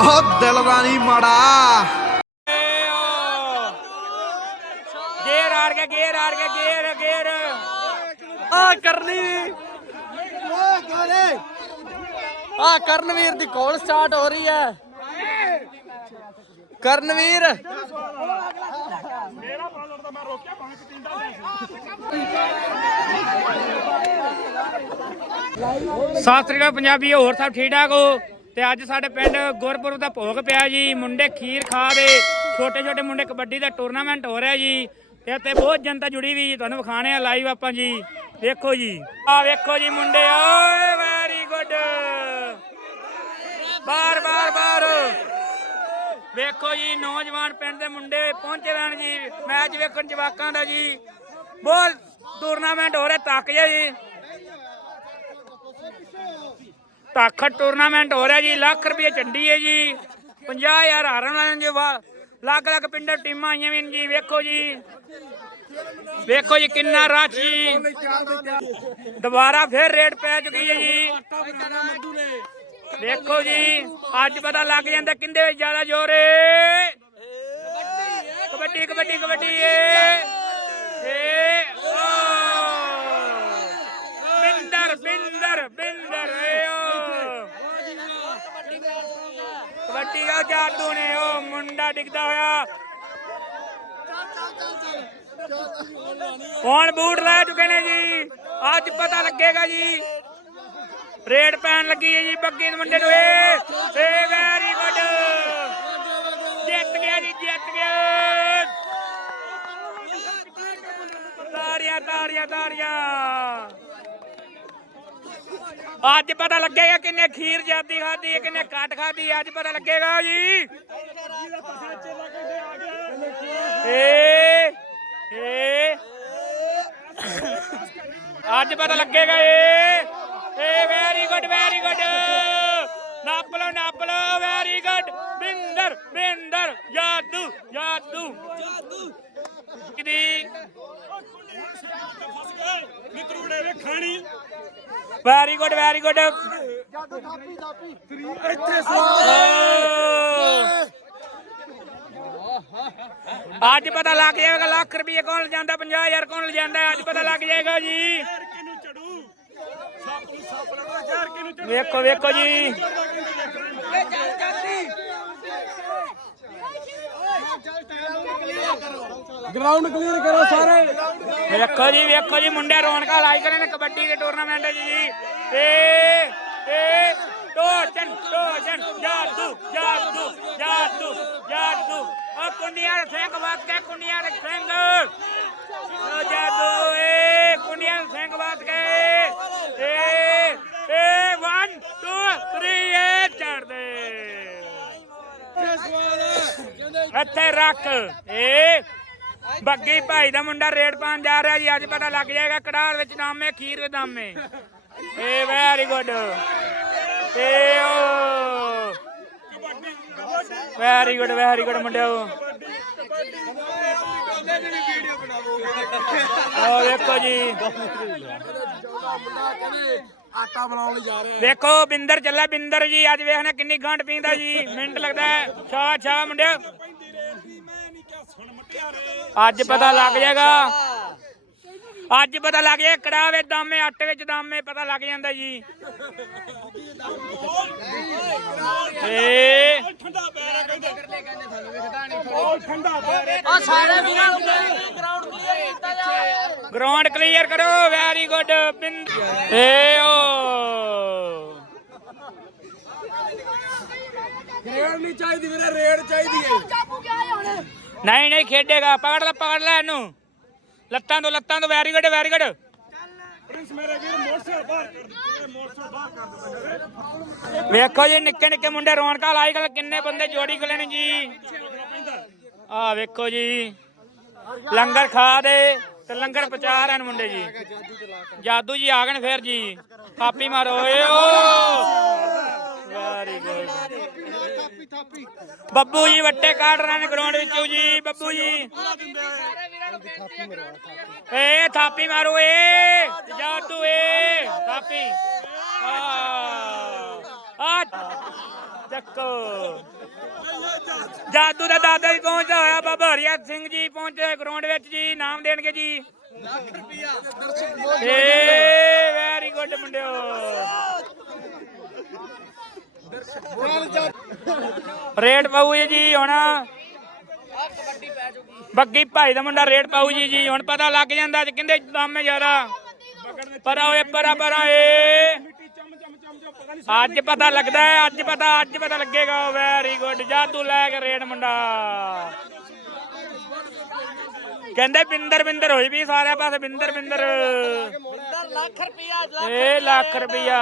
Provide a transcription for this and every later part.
ਉਹ ਦਿਲ ਦਾ ਨਹੀਂ ਮਾੜਾ। ਗੇਰ ਆੜ ਕੇ ਗੇਰ ਆੜ ਕੇ ਗੇਰ ਗੇਰ। ਆ ਕਰਨੀ। ਆ ਕਰਨਵੀਰ ਦੀ ਕੋਲ ਸਟਾਰਟ ਹੋ ਰਹੀ ਹੈ। ਕਰਨਵੀਰ। ਸਤਿ ਸ੍ਰੀ ਅਕਾਲ ਪੰਜਾਬੀ ਹੋਰ ਸਭ ਠੀਕ ਠਾਕ ਹੋ? ਤੇ ਅੱਜ ਸਾਡੇ ਪਿੰਡ ਗੁਰਪੁਰ ਦਾ ਭੋਗ ਪਿਆ ਜੀ। ਮੁੰਡੇ ਖੀਰ ਖਾ ਦੇ ਛੋਟੇ ਛੋਟੇ ਮੁੰਡੇ ਕਬੱਡੀ ਦਾ ਟੂਰਨਾਮੈਂਟ ਹੋ ਰਿਹਾ ਜੀ। ਤੇ ਇੱਥੇ ਬਹੁਤ ਜਨਤਾ ਜੁੜੀ ਵੀ ਜੀ, ਤੁਹਾਨੂੰ ਵਿਖਾਣੇ ਆ ਲਾਈਵ ਆਪਾਂ ਜੀ। ਵੇਖੋ ਜੀ। ਆ ਵੇਖੋ ਜੀ ਮੁੰਡੇ, ਓਏ ਵੈਰੀ ਗੁੱਡ ਬਾਰ ਬਾਰ ਬਾਰ ਵੇਖੋ ਜੀ, ਨੌਜਵਾਨ ਪਿੰਡ ਦੇ ਮੁੰਡੇ ਪਹੁੰਚੇ ਰਹਿਣ ਜੀ। ਮੈਚ ਵੇਖਣ ਜਵਾਕਾਂ ਦਾ ਜੀ। ਬਹੁਤ ਟੂਰਨਾਮੈਂਟ ਹੋ ਰਿਹਾ ਤੱਕ ਜੀ। ਤੱਕ ਟੂਰਨਾਮੈਂਟ ਹੋ ਰਿਹਾ ਜੀ, ਲੱਖ ਰੁਪਏ ਚੰਡੀ ਹੈ ਜੀ। 50000 ਹਾਰਨ ਵਾਲਿਆਂ ਜੀ ਲੱਖ ਲੱਖ ਪਿੰਡਾਂ ਟੀਮਾਂ ਆਈਆਂ ਵੀ ਜੀ, ਵੇਖੋ ਜੀ। ਵੇਖੋ ਜੀ ਕਿੰਨਾ ਰਸ਼ ਜੀ। ਦੁਬਾਰਾ ਫਿਰ ਰੇਡ ਪੈ ਚੁੱਕੀ ਹੈ ਜੀ। ਵੇਖੋ ਜੀ, ਅੱਜ ਪਤਾ ਲੱਗ ਜਾਂਦਾ ਕਿੰਦੇ ਵਿੱਚ ਜ਼ਿਆਦਾ ਜ਼ੋਰ ਏ ਕਬੱਡੀ ਕਬੱਡੀ ਕਬੱਡੀ ਏ ਓ ਬਿੰਦਰ ਬਿੰਦਰ ਬਿੰਦਰ ਏ ਓ ਕਬੱਡੀ ਦਾ ਜਾਦੂ ਨੇ ਮੁੰਡਾ ਡਿੱਗਦਾ ਹੋਇਆ। ਹੁਣ ਬੂਟ ਲੈ ਚੁੱਕੇ ਨੇ ਜੀ। ਅੱਜ ਪਤਾ ਲੱਗੇਗਾ ਜੀ। ਰੇਡ ਪੈਣ ਲੱਗੀ ਹੈ ਜੀ ਬੱਗੀ ਦੇ ਮੁੰਡੇ ਨੂੰ ਏ ਵੈਰੀ ਗੁੱਡ ਜਿੱਤ ਗਿਆ ਜੀ ਜਿੱਤ ਗਿਆ। ਤਾੜੀਆਂ ਤਾੜੀਆਂ ਤਾੜੀਆਂ। ਅੱਜ ਪਤਾ ਲੱਗੇਗਾ ਕਿੰਨੇ ਖੀਰ ਜਾਦੀ ਖਾਦੀ ਕਿੰਨੇ ਕੱਟ ਖਾਦੀ ਅੱਜ ਪਤਾ ਲੱਗੇਗਾ ਜੀ ਏ ਏ ਅੱਜ ਪਤਾ ਲੱਗੇਗਾ ਏ ਏ ਵੈਰੀ ਗੁੱਡ ਵੈਰੀ ਗੁੱਡ ਨੱਪ ਲਓ ਨੱਪ ਲਓ ਵੈਰੀ ਗੁੱਡ ਬਿੰਦਰ ਬਿੰਦਰ ਜਾਦੂ ਜਾਦੂ ਜਾਦੂ ਕਿਦੀ ਮਿੱਤਰੂੜੇ ਵੇ ਖਾਣੀ ਵੈਰੀ ਗੁੱਡ ਵੈਰੀ ਗੁੱਡ ਅੱਜ ਪਤਾ ਲੱਗ ਜਾਏਗਾ, ਲੱਖ ਰੁਪਏ ਕੌਣ ਲਿਜਾਂਦਾ 50000 ਕੌਣ ਲਿਜਾਂਦਾ, ਅੱਜ ਪਤਾ ਲੱਗ ਜਾਏਗਾ ਜੀ। ਵੇਖੋ ਵੇਖੋ ਜੀ। ਗਰਾਊਂਡ ਕਲੀਅਰ ਕਰੋ ਸਾਰੇ। ਵੇਖੋ ਜੀ ਵੇਖੋ ਜੀ ਮੁੰਡੇ ਰੌਣਕਾਂ ਲਾਈ ਕਰੇ ਨੇ ਕਬੱਡੀ ਦੇ ਟੂਰਨਾਮੈਂਟ ਜੀ ਏ ਏ ਟੋਚਨ ਟੋਚਨ ਜਾਦੂ ਜਾਦੂ ਜਾਦੂ ਜਾਦੂ। ਆ ਕੁੰਡੀਆਂ ਦੇ ਸਿੰਘ ਵੱਧ ਕੇ ਕੁੰਡੀਆਂ ਦੇ ਸਿੰਘ। ਓ ਜਾਦੂ ਏ ਕੁੰਡੀਆਂ ਸਿੰਘ ਵੱਧ ਗਏ ਏ ਏ 1 2 3 ਇੱਥੇ ਰੱਖ। ਏ। ਬੱਗੀ ਭਾਈ ਦਾ ਮੁੰਡਾ ਰੇਡ ਪਾਣ ਜਾ ਰਿਹਾ ਜੀ, ਅੱਜ ਪਤਾ ਲੱਗ ਜਾਏਗਾ ਕੜਾਰ ਵਿੱਚ ਨਾਮੇ ਖੀਰ ਦੇ ਦਾਮੇ। ਏ ਵੈਰੀ ਗੁੱਡ ਏ ਓ। ਵੈਰੀ ਗੁੱਡ ਵੈਰੀ ਗੁੱਡ ਮੁੰਡਿਓ। ਆ ਵੇਖੋ ਜੀ। ਆਟਾ ਬਣਾਉਣ ਲਈ ਜਾ ਰਹੇ ਵੇਖੋ ਬਿੰਦਰ ਚੱਲਾ ਬਿੰਦਰ ਜੀ ਅੱਜ ਵੇਖਣਾ ਕਿੰਨੀ ਗੰਢ ਪੀਂਦਾ ਜੀ। ਮਿੰਟ ਲੱਗਦਾ ਹੈ। ਛਾ ਛਾ ਮੁੰਡਿਓ। ਅੱਜ ਪਤਾ ਲੱਗ ਜਾਏਗਾ। ਅੱਜ ਪਤਾ ਲੱਗ ਜਾਏ ਕੜਾਵੇ ਦਾਮੇ ਆਟੇ ਵਿੱਚ ਦਾਮੇ ਪਤਾ ਲੱਗ ਜਾਂਦਾ ਜੀ। ਏ ਆ ਸਾਰੇ ਵੀਰਾਂ ਨੂੰ ਗਰਾਊਂਡ ਕਲੀਅਰ ਕੀਤਾ ਜਾਵੇ ਗਰਾਊਂਡ ਕਲੀਅਰ ਕਰੋ ਵੈਰੀ ਗੁੱਡ ਏ ਓ। ਰੇਡ ਨਹੀਂ ਚਾਹੀਦੀ ਵੀਰੇ ਰੇਡ ਚਾਹੀਦੀ ਹੈ ਨਹੀਂ ਨਹੀਂ ਖੇਡੇਗਾ ਪਕੜ ਲੈ ਪਕੜ ਲੈ ਇਹਨੂੰ। ਲੱਤਾਂ ਤੋਂ ਲੱਤਾਂ ਤੋਂ ਵੈਰੀ ਗੁੱਡ ਵੈਰੀ ਗੁੱਡ ਵੇਖੋ ਜੀ ਨਿੱਕੇ ਨਿੱਕੇ ਮੁੰਡੇ ਰੌਣਕਾਂ ਲਾਈ ਗਏ ਕਿੰਨੇ ਬੰਦੇ ਜੋੜੀ ਖਲੇ ਨੇ ਜੀ। ਆ ਵੇਖੋ ਜੀ ਲੰਗਰ ਖਾ ਦੇ। ਤੇ ਲੰਗਰ ਪਚਾ ਰਹੇ ਮੁੰਡੇ ਜੀ। ਜਾਦੂ ਜੀ ਆ ਗਏ ਫੇਰ ਜੀ। ਥਾਪੀ ਮਾਰੋ ਏ ਓ। ਵੈਰੀ ਗੁੱਡ ਬੱਬੂ ਜੀ ਵੱਟੇ ਕਾਟ ਰਹੇ ਨੇ ਗਰਾਊਂਡ ਵਿੱਚੋਂ ਜੀ, ਬੱਬੂ ਜੀ। ਏ, ਥਾਪੀ ਮਾਰੋ, ਏ। ਜਾਦੂ, ਏ। ਥਾਪੀ। ਆ ਆ ਚੱਕੋ। ਜਾਦੂ ਦਾ ਦਾਦਾ ਵੀ ਪਹੁੰਚਦਾ ਹੋਇਆ ਬਾਬਾ ਹਰੀਆ ਸਿੰਘ ਜੀ ਪਹੁੰਚੇ ਗਰਾਊਂਡ ਵਿੱਚ ਜੀ ਨਾਮ ਦੇਣਗੇ ਜੀ। ਏ ਵੈਰੀ ਗੁੱਡ ਮੁੰਡਿਓ। ਰੇਟ ਪਾਉ ਜੀ ਹੁਣ। ਬੱਗੀ ਭਾਈ ਦਾ ਮੁੰਡਾ ਰੇਟ ਪਾਉ ਜੀ ਜੀ ਹੁਣ ਪਤਾ ਲੱਗ ਜਾਂਦਾ ਅੱਜ ਕਿੰਦੇ ਦਮ ਜ਼ਿਆਦਾ। ਪਰਾ ਹੋਏ ਪਰਾ ਪਰਾ ਏ। ਅੱਜ ਪਤਾ ਲੱਗਦਾ ਹੈ, ਅੱਜ ਪਤਾ ਅੱਜ ਪਤਾ ਲੱਗੇਗਾ। ਵੈਰੀ ਗੁੱਡ ਜਾਦੂ ਲੈ ਕੇ ਰੇਟ ਮੁੰਡਾ। ਕਹਿੰਦੇ ਬਿੰਦਰ ਬਿੰਦਰ ਹੋਈ ਵੀ ਸਾਰੇ ਪਾਸੇ, ਬਿੰਦਰ ਬਿੰਦਰ। ਲੱਖ ਰੁਪਿਆ ਏ ਲੱਖ ਰੁਪਿਆ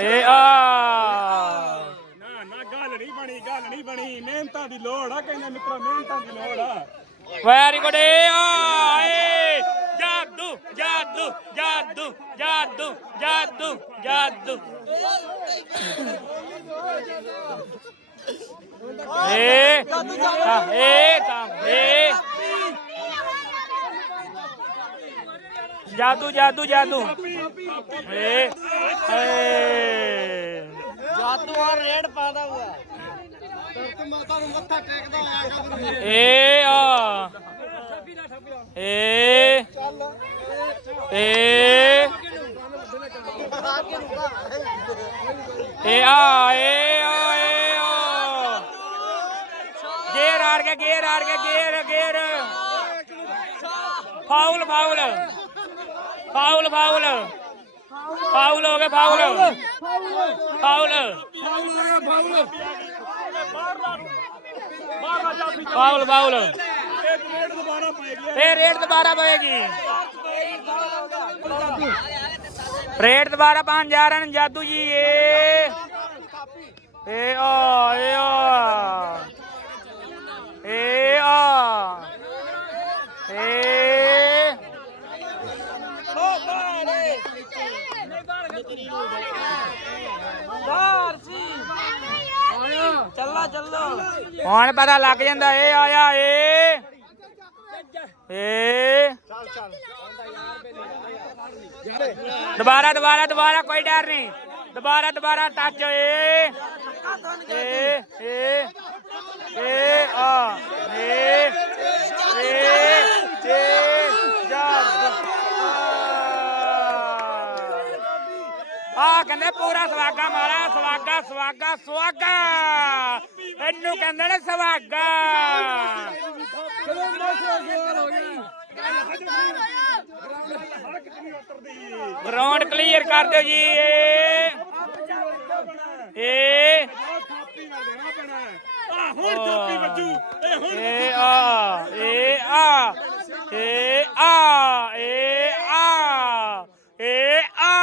ਏ ਆ। ਨਾ ਨਾ, ਗੱਲ ਨਹੀਂ ਬਣੀ, ਗੱਲ ਨਹੀਂ ਬਣੀ। ਮਿਹਨਤਾਂ ਦੀ ਲੋੜ ਆ, ਕਹਿੰਦੇ ਮਿੱਤਰੋ, ਮਿਹਨਤਾਂ ਦੀ ਲੋੜ ਆ। ਵੈਰੀ ਗੁੱਡ ਏ ਆ ਜਾਦੂ ਜਾਦੂ ਜਾਦੂ ਜਾਦੂ ਜਾਦੂ ਜਾਦੂ ਏ ਤਾਂ ਏ ਤਾਂ ਏ ਜਾਦੂ ਜਾਦੂ ਜਾਦੂ ਏ ਜਾਦੂ ਆ ਰੇਡ ਪਾਦਾ ਹੁਆ ਏ ਆ। ਏ। ਏ। ਏ ਆ ਏ ਆ ਏ ਆ। ਗੇਰ ਆੜ ਕੇ ਗੇਰ ਆੜ ਕੇ ਗੇਰ ਗੇਰ। Foul foul foul foul foul ਹੋ ਗਿਆ ਫਾਉਲ ਫਾਉਲ ਫਾਉਲ ਫਾਉਲ ਪੈ ਗਿਆ ਫੇਰ ਰੇਟ ਦੁਬਾਰਾ ਪਵੇਗੀ ਰੇਟ ਦੁਬਾਰਾ ਪਾਣ ਜਾ ਰਹੇ ਨੇ ਜਾਦੂ ਜੀ ਏ ਏ ਆ ਏ ਆ। ਏ ਆ। ਏ ਬਾਹਰ ਸੀ ਚੱਲਾ ਚੱਲਾ ਹੁਣ ਪਤਾ ਲੱਗ ਜਾਂਦਾ ਏ ਆਇਆ ਏ ਏ ਦੁਬਾਰਾ ਦੁਬਾਰਾ ਦੁਬਾਰਾ, ਕੋਈ ਡਰ ਨਹੀਂ। ਦੁਬਾਰਾ ਦੁਬਾਰਾ ਟੱਚ ਏ ਏ ਏ ਏ ਆ। ਏ ਏ ਏ ਜੱਗ ਆ। ਕਹਿੰਦੇ ਪੂਰਾ ਸਵਾਗਾ ਮਾਰਾ ਸਵਾਗਾ ਸਵਾਗਾ ਸਵਾਗਾ। ਇਹਨੂੰ ਕਹਿੰਦੇ ਨੇ ਸਵਾਗਾ ਗਰਾਊਂਡ ਕਲੀਅਰ ਕਰ ਦਿਓ ਜੀ। ਏ। ਥਾਪੀ ਨਾਲ ਦੇਣਾ ਪੈਣਾ ਆ ਹੁਣ ਥਾਪੀ ਵੱਜੂ। ਇਹ ਹੁਣ ਏ ਆ ਏ ਆ ਏ ਆ ਏ ਆ ਏ ਆ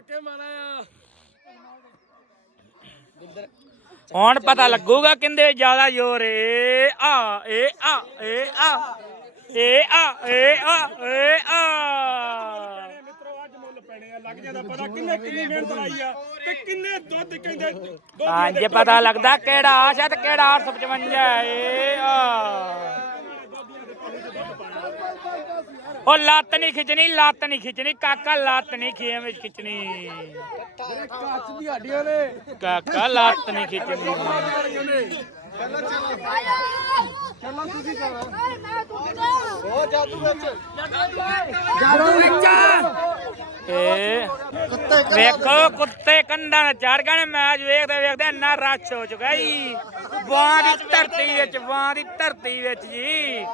ਕੇ ਮਾਰਾ ਹੁਣ ਪਤਾ ਲੱਗੂਗਾ ਕਿੰਦੇ ਜ਼ਿਆਦਾ ਜ਼ੋਰ ਏ। ਆ ਏ ਆ ਏ ਆ। ਏ ਆ ਏ ਆ ਏ ਆ। ਮਿੱਤਰੋ ਅੱਜ ਮੁੱਲ ਪੈਣੇ ਆ ਲੱਗ ਜਾਂਦਾ ਪਤਾ ਕਿੰਨੇ ਕਿੰਨੀ ਮਿਹਨਤ ਲਾਈ ਆ ਤੇ ਕਿੰਨੇ ਦੁੱਧ ਕਹਿੰਦੇ ਦੁੱਧ ਅੱਜ ਪਤਾ ਲੱਗਦਾ ਕਿਹੜਾ ਆਸ਼ਾ ਤੇ ਕਿਹੜਾ 855 ਏ ਆ। ਉਹ ਲੱਤ ਨਹੀਂ ਖਿੱਚਣੀ, ਲੱਤ ਨਹੀਂ ਖਿੱਚਣੀ, ਕਾਕਾ ਲੱਤ ਨਹੀਂ ਖੇਮ ਖਿੱਚਣੀ। ਕੱਚ ਦੀ ਹੱਡੀਆਂ ਨੇ ਕਾਕਾ ਲੱਤ ਨਹੀਂ ਖਿੱਚਣੀ। ਏ ਵੇਖੋ ਕੁੱਤੇ ਕੰਧਾਂ ਨਾਲ ਚੜ ਗਏ ਮੈਚ ਵੇਖਦੇ ਵੇਖਦੇ ਇੰਨਾ ਰਸ਼ ਹੋ ਚੁੱਕਾ ਜੀ। ਵਾਂ ਦੀ ਧਰਤੀ ਵਿੱਚ ਵਾਂ ਦੀ ਧਰਤੀ ਵਿੱਚ ਜੀ।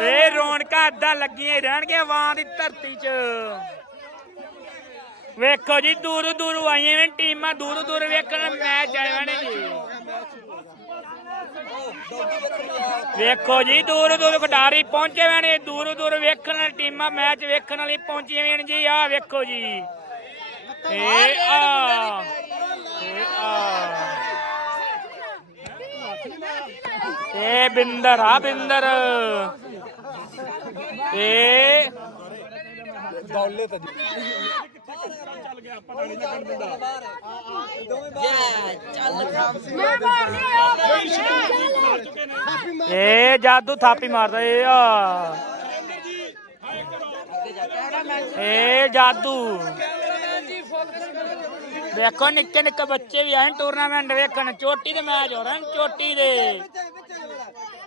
ਇਹ ਰੌਣਕਾਂ ਏਦਾਂ ਲੱਗੀਆਂ ਹੀ ਰਹਿਣਗੀਆਂ ਵਾਂ ਦੀ ਧਰਤੀ 'ਚ। ਵੇਖੋ ਜੀ ਦੂਰੋਂ ਦੂਰੋਂ ਆਈਆਂ ਨੇ ਟੀਮਾਂ ਦੂਰੋਂ ਦੂਰ ਵੇਖਣ ਮੈਚ ਆਏ ਨੇ ਜੀ। ਵੇਖੋ ਜੀ, ਦੂਰ ਦੂਰ ਖਿਡਾਰੀ ਪਹੁੰਚੇ ਹੋਏ ਨੇ, ਦੂਰ ਦੂਰ ਵੇਖਣ ਵਾਲੀ ਟੀਮਾਂ, ਮੈਚ ਵੇਖਣ ਵਾਲੀ ਪਹੁੰਚੀਆਂ ਹੋਈਆਂ ਨੇ ਜੀ ਆ ਵੇਖੋ ਜੀ। ਇਹ ਆ ਇਹ ਆ ਬਿੰਦਰ ਇਹ ਬਿੰਦਰ ਆ ਬਿੰਦਰ ਇਹ ਇਹ ਜਾਦੂ ਥਾਪੀ ਮਾਰਦਾ ਇਹ, ਆ। ਇਹ ਜਾਦੂ। ਵੇਖੋ ਨਿੱਕੇ ਨਿੱਕੇ ਬੱਚੇ ਵੀ ਆਏ ਟੂਰਨਾਮੈਂਟ ਵੇਖਣ। ਚੋਟੀ ਦੇ ਮੈਚ ਹੋ ਰਹੇ ਨੇ, ਚੋਟੀ ਦੇ।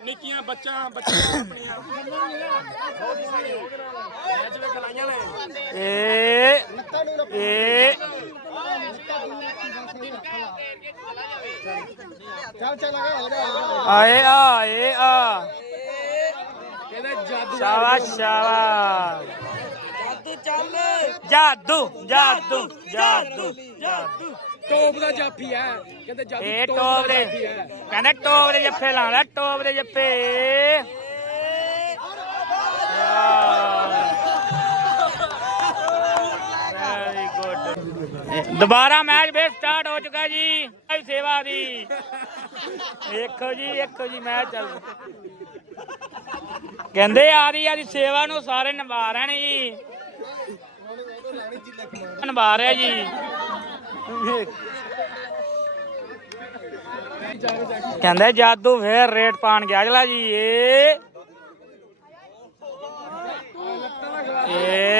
ਨਿੱਕੀਆਂ ਬੱਚਾ ਬੱਚੀਆਂ ਆਪਣੀਆਂ। ਮੈਚ ਵੇ ਏ ਏ ਆਏ ਆਏ ਆ। ਕਹਿੰਦੇ ਜਾਦੂ ਸ਼ਾਬਾਸ਼ ਸ਼ਾਬਾਸ਼। ਤੂੰ ਚੱਲ ਜਾਦੂ ਜਾਦੂ ਜਾਦੂ। ਜਾਦੂ ਟੋਪ ਦਾ ਜਾਫੀ ਹੈ। ਕਹਿੰਦੇ ਜਾਦੂ ਇਹ ਟੋਪ ਦਾ ਦੇ ਜਾਫੀ ਹੈ। ਕਹਿੰਦੇ ਟੋਪ ਦੇ ਜੱਫੇ ਲਾਉਂਦਾ ਟੋਪ ਦੇ ਜੱਫੇ। ਵੈਰੀ ਦੁਬਾਰਾ ਮੈਚ ਫੇਰ ਸਟਾਰਟ ਹੋ ਚੁੱਕਾ ਜੀ। ਭਾਈ ਸੇਵਾ ਦੀ। ਵੇਖੋ ਜੀ ਵੇਖੋ ਜੀ ਮੈਚ ਚੱਲ ਕਹਿੰਦੇ ਆ ਰਹੀ ਆ ਦੀ ਸੇਵਾ ਨੂੰ ਸਾਰੇ ਨਿਭਾ ਰਹੇ ਨੇ ਜੀ। ਨਿਭਾ ਰਿਹਾ ਜੀ। ਕਹਿੰਦੇ ਜਾਦੂ ਫੇਰ ਰੇਟ ਪਾਣ ਗਿਆ। ਅਗਲਾ ਜੀ ਏ ਏ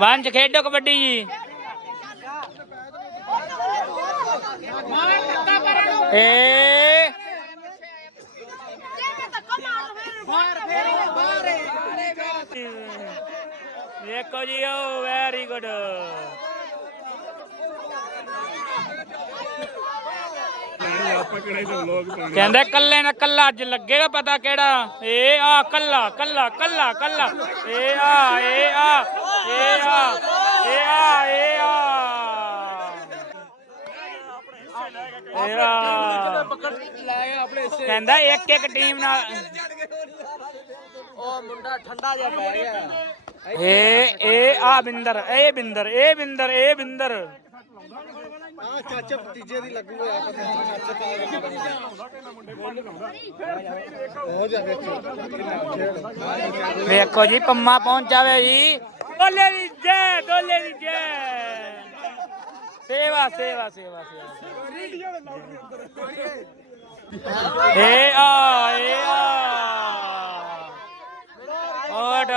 ਵੰਜ ਖੇਡੋ ਕਬੱਡੀ ਜੀ। ਏ। ਵੇਖੋ ਜੀ ਓ ਵੈਰੀ ਗੁੱਡ ਆਪਾਂ ਕਿਹੜੇ ਦੇ ਵਲੋਗ ਪਾਉਣੇ ਕਹਿੰਦੇ ਕੱਲੇ ਨਾ ਕੱਲਾ ਅੱਜ ਲੱਗੇਗਾ ਪਤਾ ਕਿਹੜਾ? ਏ ਆ ਕੱਲਾ ਕੱਲਾ ਕੱਲਾ ਕੱਲਾ ਏ ਆ ਏ ਆ ਏ ਆ ਏ ਆ ਏ ਆ। ਏ ਆ। ਕਹਿੰਦਾ ਇੱਕ ਇੱਕ ਟੀਮ ਨਾਲ। ਉਹ ਮੁੰਡਾ ਠੰਡਾ ਜਿਹਾ ਪੈ ਗਿਆ। ਏ ਏ ਆ ਬਿੰਦਰ ਏ ਬਿੰਦਰ ਏ ਬਿੰਦਰ ਏ ਬਿੰਦਰ। ਆ ਚਾਚਾ ਭਤੀਜੇ ਦੀ ਲੱਗੂਗਾ ਯਾਰ ਪਤਾ ਚਾਚਾ ਹੋ ਜਾ ਵੇਖੋ ਵੇਖੋ ਜੀ, ਪੰਮਾ ਪਹੁੰਚਾਵੇ ਜੀ। ਦੋਲੇ ਦੀ ਜੈ ਦੋਲੇ ਦੀ ਜੈ। ਸੇਵਾ ਸੇਵਾ ਸੇਵਾ ਸੇਵਾ। ਏ ਆ ਏ ਆ। ਓਡ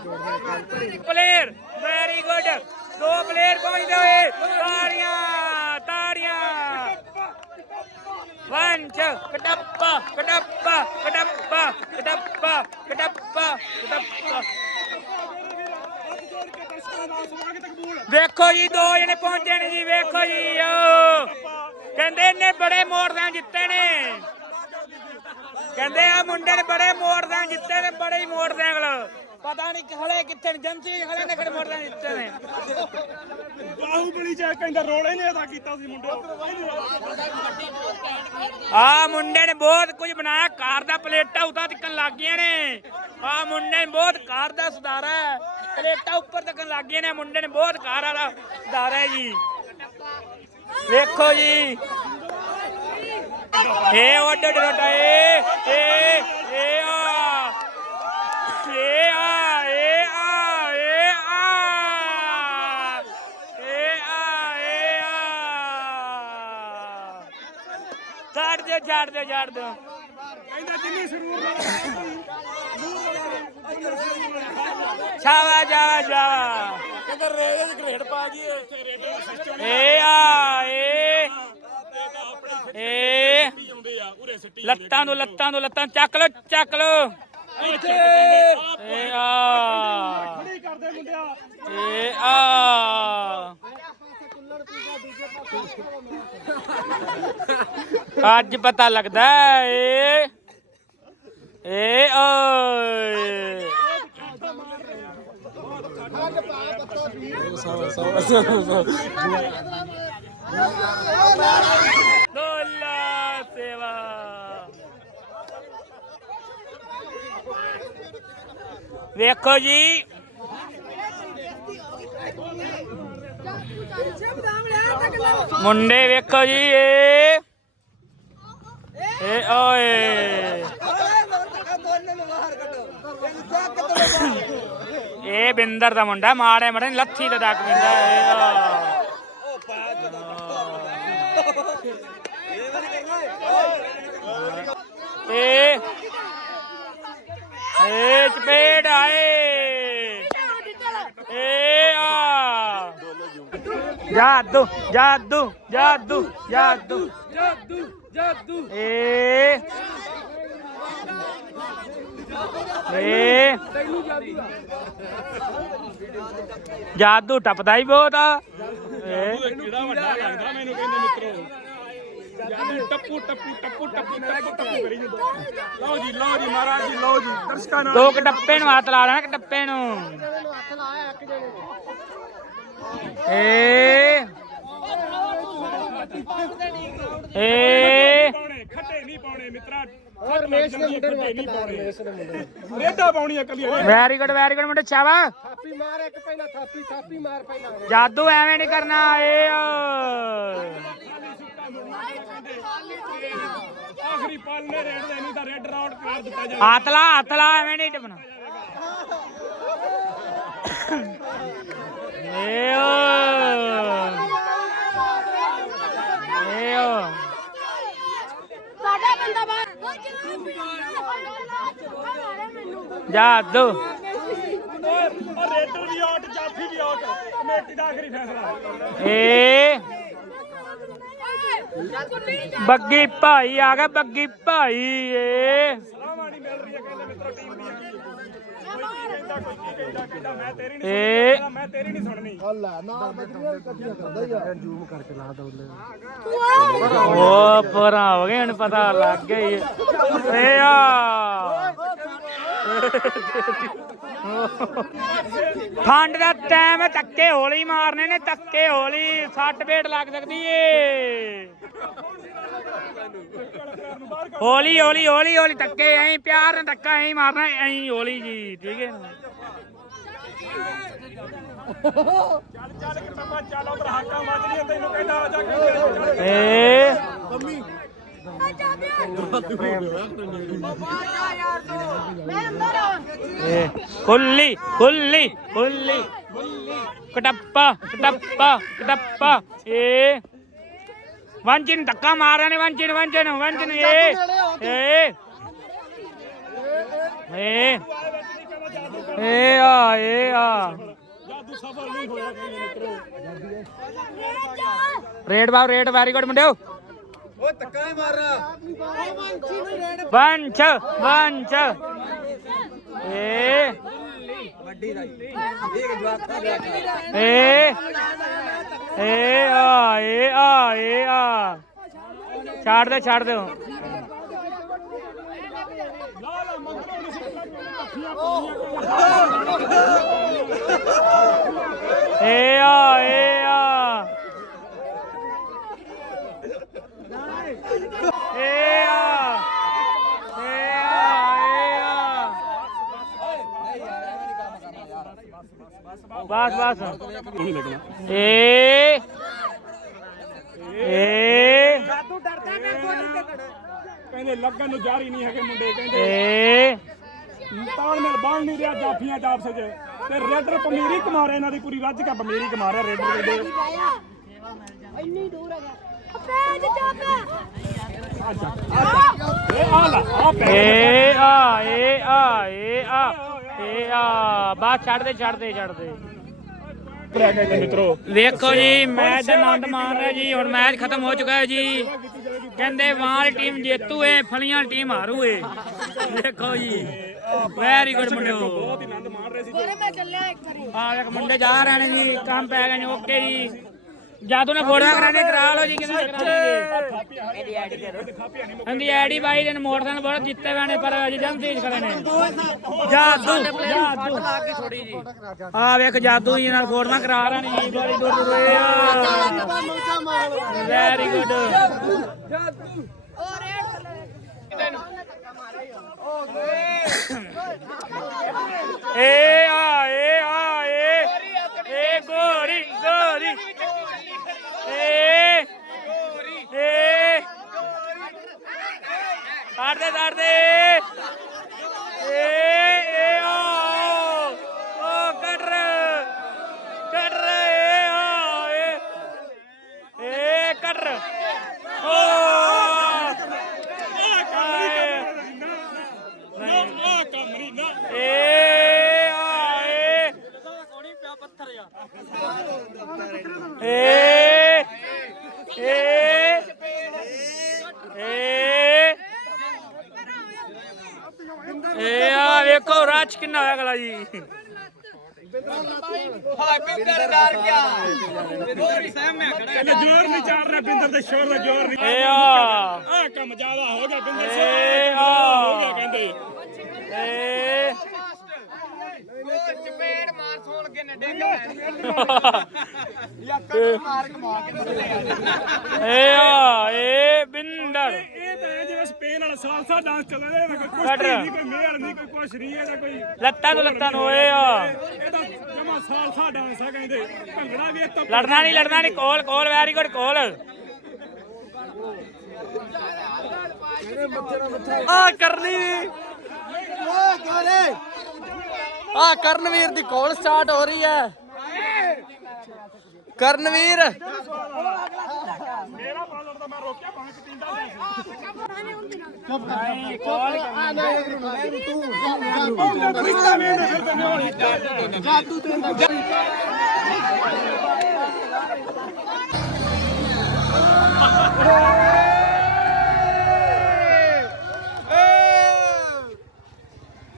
ਪਲੇਅਰ ਵੈਰੀ ਗੁੱਡ ਦੋ ਪਲੇਅਰ ਪਹੁੰਚਦੇ ਹੋਏ। ਤਾੜੀਆਂ ਤਾੜੀਆਂ। ਵੰਚ ਕਟੱਪਾ ਕਟੱਪਾ ਕਟੱਪਾ ਕਟੱਪਾ ਕਟੱਪਾ ਕਟੱਪਾ। ਵੇਖੋ ਜੀ, ਦੋ ਜਣੇ ਪਹੁੰਚੇ ਨੇ ਜੀ, ਵੇਖੋ ਜੀ ਓ ਕਹਿੰਦੇ ਇਹਨੇ ਬੜੇ ਮੋਟਰਸਾਈਕਲ ਜਿੱਤੇ ਨੇ। ਕਹਿੰਦੇ ਆ ਮੁੰਡੇ ਨੇ ਬੜੇ ਮੋਟਰਸਾਈਕਲ ਜਿੱਤੇ ਨੇ ਬੜੇ ਹੀ ਮੋਟਰਸਾਈਕਲ ਪਤਾ ਨਹੀਂ ਖੜੇ ਕਿੱਥੇ ਨੇ ਏਜੰਸੀ ਖੜੇ ਨੇ ਕਿਹੜੇ ਮੋਟਰਸਾਈਕਲ ਜਿੱਤੇ ਨੇ। ਬਾਹੂਬਲੀ ਚ ਕਹਿੰਦਾ ਰੋਲੇ ਨੇ ਅਦਾ ਕੀਤਾ ਸੀ ਮੁੰਡੇ ਆ ਮੁੰਡੇ ਨੇ ਬਹੁਤ ਕੁਝ ਬਣਾਇਆ ਕਾਰ ਦਾ ਪਲੇਟਾਂ ਉਤਾਂ ਤੱਕਣ ਲੱਗ ਗਈਆਂ ਨੇ। ਆ ਮੁੰਡੇ ਨੇ ਬਹੁਤ ਕਾਰ ਦਾ ਸੁਧਾਰਾ ਪਲੇਟਾਂ ਉੱਪਰ ਤੱਕਣ ਲੱਗ ਗਈਆਂ ਨੇ ਮੁੰਡੇ ਨੇ ਬਹੁਤ ਕਾਰ ਵਾਲਾ ਸੁਧਾਰਾ ਜੀ। ਵੇਖੋ ਜੀ। ਏ ਓਡੇ ਡੋਟਾ ਏ ਏ ਏ ਆ ਏ ਆ ਏ ਆ ਏ ਆ ਏ ਆ ਏ ਆ ਛੱਡ ਦਿਓ ਛੱਡ ਦਿਓ ਕਹਿੰਦਾ ਜਿੰਨੀ ਸਰੂਰ ਛਾਵਾ ਜਾਵਾ ਜਾਵਾ ਕਹਿੰਦਾ ਰੇੜੇ ਦੀ ਗ੍ਰੇਡ ਪਾ ਜੀ ਇੱਥੇ ਰੇਡੇ ਦਾ ਸਿਸਟਮ ਏ ਆ ਏ। ਏ। ਲੱਤਾਂ ਤੋਂ ਲੱਤਾਂ ਤੋਂ ਲੱਤਾਂ ਚੱਕ ਲੋ ਚੱਕ ਲੋ ਇੱਥੇ। ਏ ਆ। ਖੜੀ ਕਰਦੇ ਮੁੰਡਿਆ। ਏ ਆ। ਅੱਜ ਪਤਾ ਲੱਗਦਾ ਏ। ਏ ਓਏ। ਦੋਲਾ ਸੇਵਾ। ਵੇਖੋ ਜੀ। ਮੁੰਡੇ ਵੇਖੋ ਜੀ ਏ। ਏ ਓਏ। ਇਹ ਬਿੰਦਰ ਦਾ ਮੁੰਡਾ, ਮਾੜੇ ਮੜੇ ਲੱਥੀ ਤੇ ਡੱਕ ਪਿੰਦਾ ਏ ਏ ਚਪੇੜ ਆਏ। ਏ ਆ। ਜਾਦੂ ਜਾਦੂ ਜਾਦੂ ਜਾਦੂ ਜਾਦੂ ਜਾਦੂ। ਏ। ਏ। ਜਾਦੂ ਟੱਪਦਾ ਹੀ ਬਹੁਤ ਆ। ਏ। ਕਿਹੜਾ ਵੱਡਾ ਲੱਗਦਾ ਮੈਨੂੰ ਕਹਿੰਦੇ ਮਿੱਤਰੋ? ਜਾਦੂ ਟੱਪੂ ਟੱਪੂ ਟੱਪੂ ਟੱਪੂ ਟੱਪੂ ਟੱਪੂ ਕਰੀ ਜਾਂਦਾ। ਲਓ ਜੀ ਲਓ ਜੀ ਮਹਾਰਾਜ ਜੀ ਲਓ ਜੀ ਦਰਸ਼ਕਾਂ ਨਾਲ ਦੋ ਕਟੱਪੇ ਨੂੰ ਹੱਥ ਲਾ ਲੈਣਾ ਕਟੱਪੇ ਨੂੰ। ਏ। ਏ। ਪਾਉਣੇ ਖੱਟੇ ਨਹੀਂ ਪਾਉਣੇ ਮਿੱਤਰਾ ਹੋਰ ਮੇਸ਼ ਦੇ ਮੁੰਡੇ ਨੂੰ ਨਹੀਂ ਪਾਉਣੇ ਰੇਡਾ ਪਾਉਣੀਆਂ ਕੱਲੀਆਂ ਵੈਰੀ ਗੁੱਡ ਵੈਰੀ ਗੁੱਡ ਮੁੰਡੇ ਛਾਵਾ। ਥਾਪੀ ਮਾਰ ਇੱਕ ਪਹਿਲਾਂ ਥਾਪੀ ਥਾਪੀ ਮਾਰ ਪਹਿਲਾਂ ਜਾਦੂ ਐਵੇਂ ਨਹੀਂ ਕਰਨਾ, ਏ ਆ। ਆਖਰੀ ਪਲ ਨੇ ਰੇਡ ਦੇ ਨਹੀਂ ਤਾਂ ਰੈੱਡ ਰਾਊਟ ਕਰ ਦਿੱਤਾ ਜਾਵੇ ਹੱਥ ਲਾ ਐਵੇਂ ਨਹੀਂ ਟਪਣਾ। ਏ ਓ ਏ ਓ ਸਾਡਾ ਬੰਦਾ ਬਾਹਰ ਜਾਦੂ ਰੇਡਰ ਵੀ ਆਊਟ ਜਾਫੀ ਵੀ ਆਊਟ ਕਮੇਟੀ ਦਾ ਆਖਰੀ ਫੈਸਲਾ। ਏ। ਬੱਗੀ ਭਾਈ ਆ ਗਿਆ ਬੱਗੀ ਭਾਈ ਏ। ਸਲਾਮਾਂ ਨਹੀਂ ਮਿਲ ਰਹੀਆਂ ਕਹਿੰਦੇ ਮਿੱਤਰੋ ਟੀਮ ਦੀਆਂ। ਕੋਈ ਕੀ ਕਹਿੰਦਾ ਕੋਈ ਕੀ ਕਹਿੰਦਾ ਕਹਿੰਦਾ ਮੈਂ ਤੇਰੀ ਨਹੀਂ ਏ। ਸੁਣਨੀ ਮੈਂ ਤੇਰੀ ਨਹੀਂ ਸੁਣਨੀ। ਅੱਲਾ ਨਾ ਬੱਕਰੀਆਂ ਕੱਟੀਆਂ ਕਰਦਾ ਯਾਰ ਜ਼ੂਮ ਕਰਕੇ ਲਾ ਦੋ ਓ ਪਰਾਂ ਹੋ ਗਏ ਹੁਣ ਪਤਾ ਲੱਗ ਗਿਆ ਈ। ਏ ਆ। ਠੰਡ ਦਾ ਟਾਈਮ ਹੈ ਧੱਕੇ ਹੌਲੀ ਮਾਰਨੇ ਨੇ ਧੱਕੇ ਹੌਲੀ। ਸੱਟ ਵੇਟ ਲੱਗ ਸਕਦੀ ਏ। ਹੌਲੀ ਹੌਲੀ ਹੌਲੀ ਹੌਲੀ ਧੱਕੇ ਐਂ ਪਿਆਰ ਨਾਲ ਧੱਕਾ ਐਂ ਮਾਰਨਾ ਐਂ ਹੌਲੀ ਜੀ ਠੀਕ ਹੈ ਚੱਲ ਚੱਲ ਕਿ ਟੱਪਾ ਚੱਲ ਉਧਰ ਹਾਕਾਂ ਵੱਜ ਰਹੀਆਂ ਤੈਨੂੰ ਕਹਿੰਦਾ ਆ ਜਾ ਕੇ। ਏ ਮੈਂ ਅੰਦਰ ਆ ਏ ਖੁੱਲੀ ਖੁੱਲੀ ਖੁੱਲੀ ਕਟੱਪਾ ਕਟੱਪਾ ਕਟੱਪਾ ਏ ਵੰਚਿਨ ਧੱਕਾ ਮਾਰ ਰਹੇ ਨੇ ਵੰਚਿਨ ਵੰਚਿਨ ਵੰਚਿਨ ਏ ਏ ਏ ਏ ਆ ਏ ਆ ਜਾਦੂ ਸਫਲ ਨਹੀਂ ਹੋਇਆ ਕਹਿੰਦੇ ਮਿੱਤਰੋ ਰੇਡ ਬਾਉ ਰੇਡ ਵੈਰੀ ਗੁੱਡ ਮੁੰਡਿਓ ਓਏ ਧੱਕਾ ਹੀ ਮਾਰ ਵੰਚ ਵੰਚ ਏ। ਏ। ਏ, ਆ ਏ ਆ ਏ, ਆ। ਛੱਡ ਦੇ ਛੱਡ ਦੇ ਏ, ਆ ਏ, ਆ। ਏ ਆ ਏ। ਆ ਏ। ਆ ਬਸ ਬਸ ਨਹੀਂ ਲੱਗਣਾ ਏ ਏ ਕਹਿੰਦੇ ਲੱਗਣ ਨੂੰ ਜਾਰੀ ਨਹੀਂ ਹੈਗੇ ਮੁੰਡੇ ਕਹਿੰਦੇ ਏ। ਤਾਲਮੇਲ ਬਣ ਨਹੀਂ ਰਿਹਾ ਜਾਫੀਆਂ ਚ ਆਪਸ ਚ ਤੇ ਰੈਡਰ ਪਮੀਰੀ ਕਮਾ ਰਿਹਾ ਇਹਨਾਂ ਦੀ ਪੂਰੀ ਰੱਜ ਕੇ ਪਮੀਰੀ ਕਮਾ ਰਿਹਾ ਰੈਡਰ ਦੇ। ਇੰਨੀ ਦੂਰ ਹੈਗਾ। ਏ ਆ ਏ ਆ ਏ ਆ ਏ ਆ। ਬਸ ਛੱਡ ਦੇ ਛੱਡ ਦੇ ਛੱਡ ਦੇ ਰਹਿ ਗਏ ਜੀ ਮਿੱਤਰੋ ਵੇਖੋ ਜੀ ਮੈਚ ਦਾ ਆਨੰਦ ਮਾਣ ਰਿਹਾ ਜੀ। ਹੁਣ ਮੈਚ ਖਤਮ ਹੋ ਚੁੱਕਾ ਹੈ ਜੀ। ਕਹਿੰਦੇ ਵਾਲ ਟੀਮ ਜੇਤੂ ਏ ਫਲੀਆਂ ਟੀਮ ਹਾਰੂ ਏ। ਵੇਖੋ ਜੀ। ਵੈਰੀ ਗੁੱਡ ਮੁੰਡਿਓ। ਬਹੁਤ ਹੀ ਆਨੰਦ ਮਾਣ ਰਹੇ ਸੀ। ਕੋਰੇ ਮੈਂ ਚੱਲਿਆ ਇੱਕ ਵਾਰੀ। ਆ ਵੇਖ ਮੁੰਡੇ ਜਾ ਰਹੇ ਨੇ ਜੀ। ਕੰਮ ਪੈ ਗਏ ਨੇ ਓਕੇ ਜੀ। ਜਾਦੂ ਨੇ ਫੋਟੋਆਂ ਕਰਾਣੇ ਕਰਾ ਲਓ ਜੀ ਕਿਹਨਾਂ ਕਰਾ ਲਈਏ ਇਹਦੀ ਆਈਡੀ ਬਾਈ ਦੇ ਮੋਟਰਸਾਈਕਲ ਬਹੁਤ ਜਿੱਤੇ ਨੇ ਪਰ ਅਜੇ ਜੰਮ ਖੜੇ ਨੇ। ਜਾਦੂ। ਜਾਦੂ। ਆ ਵੇਖ ਜਾਦੂ ਜੀ ਨਾਲ ਫੋਟੋਆਂ ਕਰਾ ਰਹੇ ਜੀ ਬੜੀ ਦੂਰ ਦੂਰ ਵੈਰੀ ਗੁੱਡ ਔਰ ਆ ਏ ਆ ਏ ਏ ਗੋਰੀ ਗੋਰੀ ਏ ਏ ਛੱਡ ਦੇ ਛੱਡ ਦੇ ਏ ਏ ਆ ਓ ਕੱਢ ਕੱਢ ਏ ਆ ਏ ਏ ਕੱਢ ਓ ਵੇਖੋ ਰਾਜ ਕਿੰਨਾ ਹੋਇਆ ਗਲਾ ਜੀ। ਕਹਿੰਦੇ ਜ਼ੋਰ ਨਹੀਂ ਚੱਲ ਰਿਹਾ ਬਿੰਦਰ ਦੇ ਸ਼ੋਰ ਦਾ ਜ਼ੋਰ ਨਹੀਂ। ਏ ਆ। ਆ ਕੰਮ ਜ਼ਿਆਦਾ ਹੋ ਗਿਆ ਬਿੰਦਰ ਏ ਸਿੰਘ ਆ। ਹੋ ਗਿਆ ਕਹਿੰਦੇ। ਏ। ਚਪੇੜ ਮਾਰ ਸੋਣ ਕੇ ਨੇ ਡਿੱਗ ਏ ਆ ਏ ਬਿੰਦਰ। ਇਹ ਤਾਂ ਐਂ ਜਿਵੇਂ ਸਪੇਨ ਵਾਲਾ ਸਾਲਸਾ ਡਾਂਸ ਚੱਲਦਾ ਇਹਦਾ ਕੋਈ ਕੁਸ਼ਤੀ ਕੱਢ। ਨਹੀਂ ਕੋਈ ਮੇਲ ਨਹੀਂ ਕੋਈ ਕੁਛ ਨਹੀਂ ਇਹਦਾ ਕੋਈ ਲੱਤਾਂ ਨੂੰ ਲੱਤਾਂ ਨੂੰ ਏ ਆ ਇਹ ਤਾਂ ਜਮਾ ਸਾਲਸਾ ਡਾਂਸ ਆ ਕਹਿੰਦੇ। ਭੰਗੜਾ ਵੀ ਇਹ ਤਾਂ ਲੜਨਾ ਨਹੀਂ ਲੜਨਾ ਨਹੀਂ ਕੋਲ ਕੋਲ ਵੈਰੀ ਗੁੱਡ ਕੋਲ। ਆ ਕਰਨੀ। ਆ ਕਰਨਵੀਰ ਦੀ ਕੋਲ ਸਟਾਰਟ ਹੋ ਰਹੀ ਹੈ। ਕਰਨਵੀਰ। ਮੇਰਾ ਬਾਲਰ ਤਾਂ ਮੈਂ ਰੋਕਿਆ ਭਾਵੇਂ ਪਟਿੰਡਾ ਦੇ ਚੁੱਪ ਕਰ ਕੋਲ ਆ ਨਾ ਤੂੰ ਕਿੱਦਾਂ ਮੈਂ ਫਿਰ ਤੈਨੂੰ ਹੋਣੀ ਜਾਦੂ ਤੈਨੂੰ ਜਾਦੂ